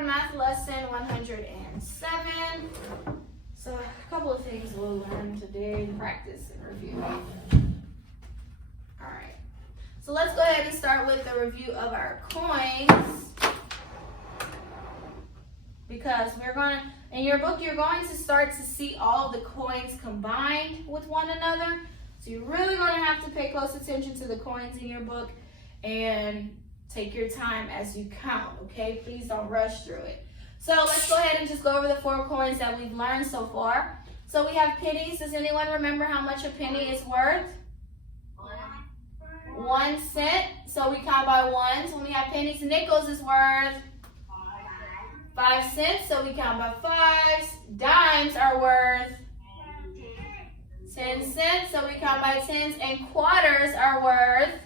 on math lesson 107. So a couple of things we'll learn today, practice and review. All right. So let's go ahead and start with the review of our coins. Because in your book, you're going to start to see all the coins combined with one another. So you're really going to have to pay close attention to the coins in your book and take your time as you count, okay? Please don't rush through it. So let's go ahead and just go over the 4 coins that we've learned so far. So we have pennies. Does anyone remember how much a penny is worth? 1 cent. So we count by ones. When we have pennies, nickels is worth 5 cents. So we count by fives. Dimes are worth 10 cents. So we count by tens. And quarters are worth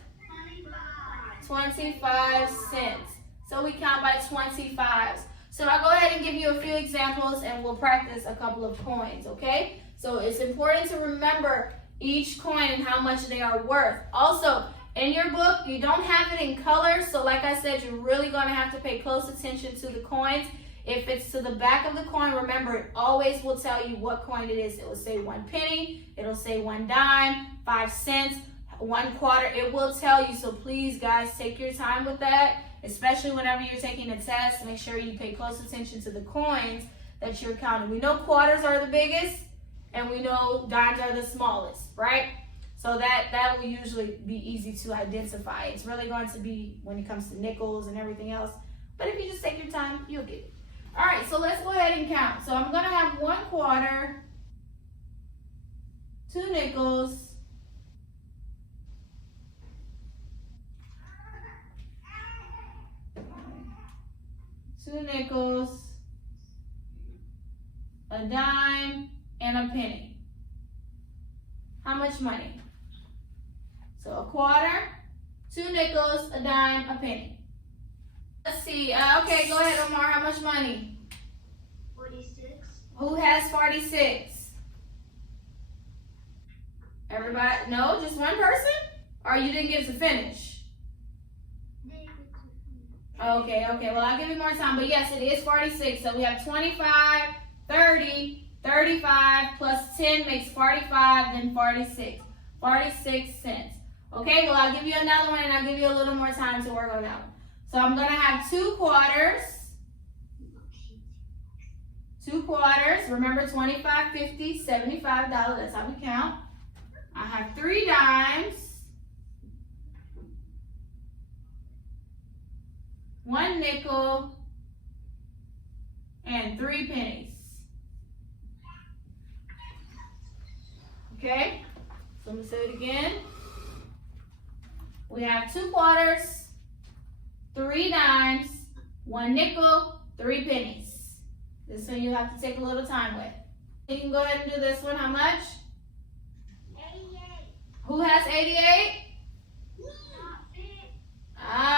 25 cents. So we count by 25s. So I'll go ahead and give you a few examples and we'll practice a couple of coins, okay? So it's important to remember each coin and how much they are worth. Also, in your book, you don't have it in color, so like I said, you're really going to have to pay close attention to the coins. If it's to the back of the coin, remember, it always will tell you what coin it is. It will say 1 penny, it'll say 1 dime, 5 cents, 1 quarter. It will tell you, so please, guys, take your time with that, especially whenever you're taking a test. Make sure you pay close attention to the coins that you're counting. We know quarters are the biggest, and we know dimes are the smallest, right? So that will usually be easy to identify. It's really going to be when it comes to nickels and everything else. But if you just take your time, you'll get it. All right, so let's go ahead and count. So I'm going to have 1 quarter, 2 nickels, 2 nickels, a dime, and a penny. How much money? So a quarter, 2 nickels, a dime, a penny. Let's see. Okay, go ahead, Omar. How much money? 46. Who has 46? Everybody? No, just one person? Or you didn't get to finish? Okay. Well, I'll give you more time. But yes, it is 46. So we have 25, 30, 35, plus 10 makes 45, then 46. 46 cents. Okay, well, I'll give you another one, and I'll give you a little more time to work on that one. So I'm going to have 2 quarters. 2 quarters. Remember, 25, 50, $75. That's how we count. I have 3 dimes. 1 nickel, and 3 pennies. Okay, so I'm going to say it again. We have 2 quarters, 3 dimes, 1 nickel, 3 pennies. This one you have to take a little time with. You can go ahead and do this one. How much? 88. Who has 88?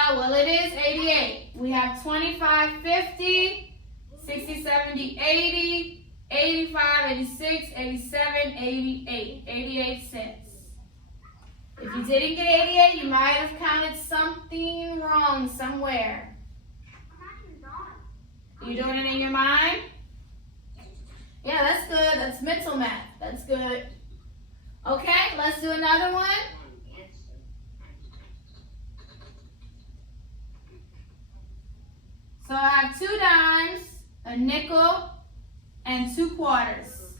Well, it is 88. We have 25, 50, 60, 70, 80, 85, 86, 87, 88. 88 cents. If you didn't get 88, you might have counted something wrong somewhere. You doing it in your mind? Yeah, that's good. That's mental math. That's good. Okay, let's do another one. So I have 2 dimes, a nickel, and 2 quarters.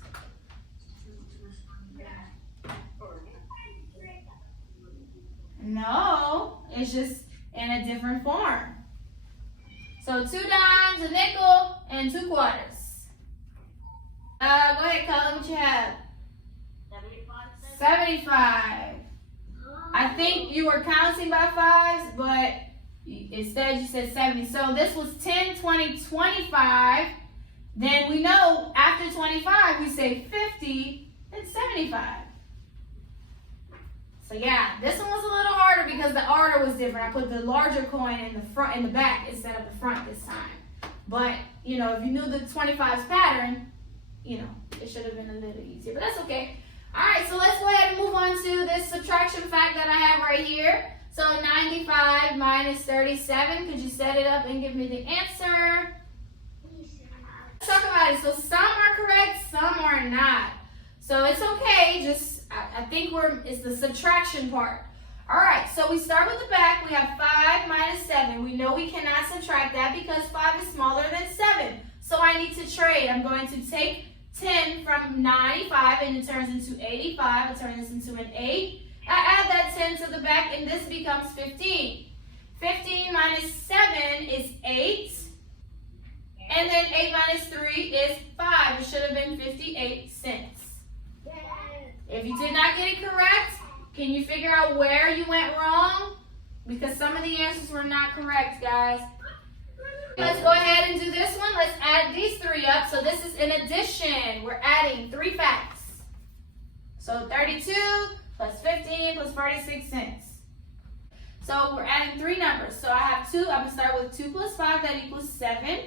No, it's just in a different form. So 2 dimes, a nickel, and 2 quarters. Go ahead, Colin, what you have? 75. I think you were counting by fives, but instead you said 70. So this was 10, 20, 25. Then we know after 25 we say 50 and 75. So yeah, this one was a little harder because the order was different. I put the larger coin in the front, in the back instead of the front this time. But you know, if you knew the 25's pattern, you know, it should have been a little easier. But that's okay. All right, so let's go ahead and move on to this subtraction fact that I have right here. So 95 minus 37. Could you set it up and give me the answer? okay? I think it's the subtraction part. All right, so we start with the back. We have 5 minus 7. We know we cannot subtract that because 5 is smaller than 7. So I need to trade. I'm going to take 10 from 95 and it turns into 85. It turns into an 8. I add that 10 to the back and this becomes 15. 15 minus 7 is 8. And then 8 minus 3 is 5. It should have been 58 cents. If you did not get it correct, can you figure out where you went wrong? Because some of the answers were not correct, guys. Let's go ahead and do this one. Let's add these 3 up. So this is an addition. We're adding 3 facts. So 32 plus 15 plus 46 cents. So we're adding 3 numbers. So I have 2. I'm going to start with 2 plus 5. That equals 7.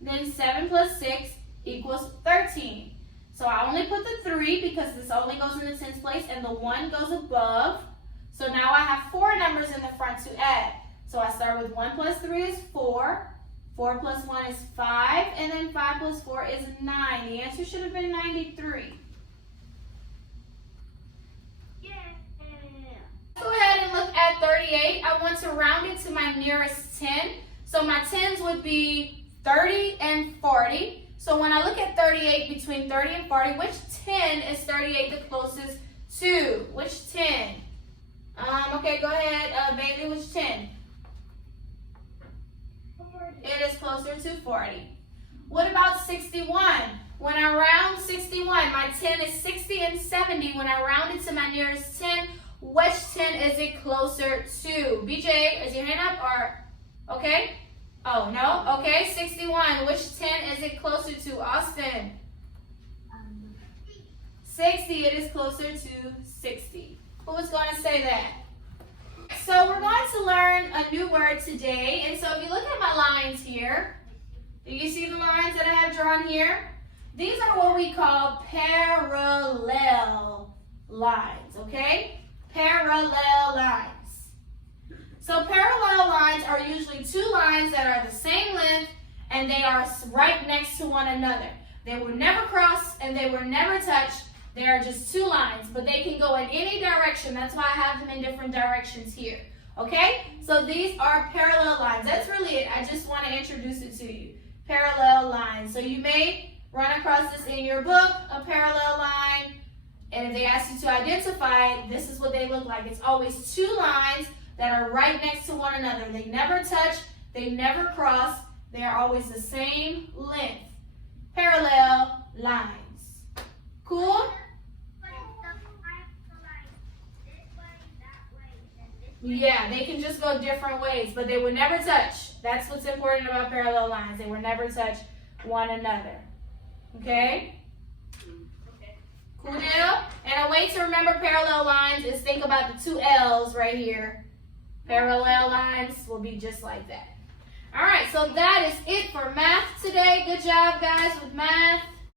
Then 7 plus 6 equals 13. So I only put the 3 because this only goes in the tens place and the 1 goes above. So now I have 4 numbers in the front to add. So I start with 1 plus 3 is 4. 4 plus 1 is 5. And then 5 plus 4 is 9. The answer should have been 93. Go ahead and look at 38. I want to round it to my nearest 10. So my 10s would be 30 and 40. So when I look at 38 between 30 and 40, which 10 is 38 the closest to? Which 10? Okay, go ahead, Bailey, which 10? It is closer to 40. What about 61? When I round 61, my 10 is 60 and 70. When I round it to my nearest 10, which 10 is it closer to? BJ, is your hand up or, okay? Oh, no? Okay, 61. Which 10 is it closer to? Austin? 60. It is closer to 60. Who was going to say that? So we're going to learn a new word today. And so if you look at my lines here, do you see the lines that I have drawn here? These are what we call parallel lines, okay? Parallel lines. So parallel lines are usually 2 lines that are the same length and they are right next to one another. They will never cross and they will never touch. They are just 2 lines, but they can go in any direction. That's why I have them in different directions here. Okay? So these are parallel lines. That's really it. I just want to introduce it to you. Parallel lines. So you may run across this in your book, a parallel line. And if they ask you to identify it, this is what they look like. It's always 2 lines that are right next to one another. They never touch, they never cross, they are always the same length. Parallel lines. Cool? Yeah, they can just go different ways, but they will never touch. That's what's important about parallel lines. They will never touch one another. Okay? Cool deal? And a way to remember parallel lines is think about the 2 L's right here. Parallel lines will be just like that. All right, so that is it for math today. Good job, guys, with math.